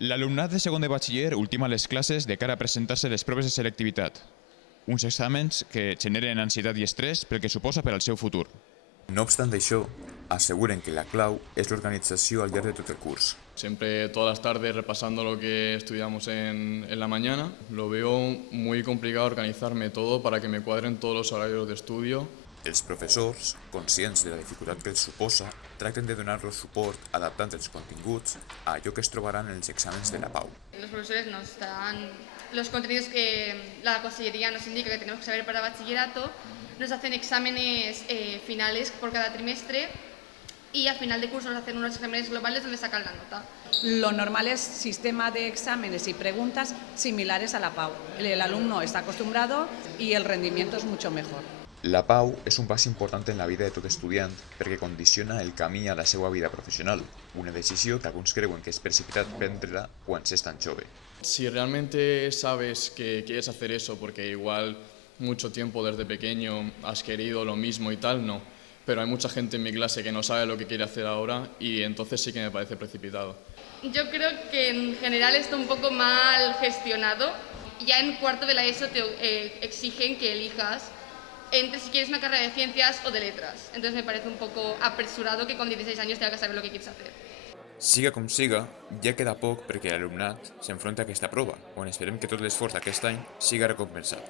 L'alumnat de segon de batxiller ultima les classes de cara a presentar-se a les proves de selectivitat, uns exàmens que generen ansietat i estrès pel que suposa per al seu futur. No obstant això, aseguren que la clau és l'organització al llarg de tot el curs. Siempre todas las tardes repasando lo que estudiamos en la mañana. Lo veo muy complicado organizarme todo para que me cuadren todos los horarios de estudio. Els professors, conscients de la dificultat que els suposa, tracten de donar-los suport adaptant els continguts a allò que es trobaran en els exàmens de la PAU. Los profesores nos dan los contenidos que la consellería nos indica que tenemos que saber para bachillerato, nos hacen exámenes finales por cada trimestre y al final de curso nos hacen unos exámenes globales donde sacan la nota. Lo normal es sistema de exámenes y preguntas similares a la PAU. El alumno está acostumbrado y el rendimiento es mucho mejor. La PAU és un pas important en la vida de tot estudiant perquè condiciona el camí a la seva vida professional, una decisió que alguns creuen que és precipitat prendre quan s'és tan jove. Si realmente sabes que quieres hacer eso, porque igual mucho tiempo desde pequeño has querido lo mismo y tal, no. Pero hay mucha gente en mi clase que no sabe lo que quiere hacer ahora y entonces sí que me parece precipitado. Yo creo que en general está un poco mal gestionado. Ya en cuarto de la ESO te exigen que elijas entre si quieres una carrera de ciencias o de letras. Entonces me parece un poco apresurado que con 16 años tengas que saber lo que quieres hacer. Siga com siga, ja queda poc perquè l'alumnat s'enfronta a aquesta prova, on esperem que tot l'esforç d'aquest any siga recompensat.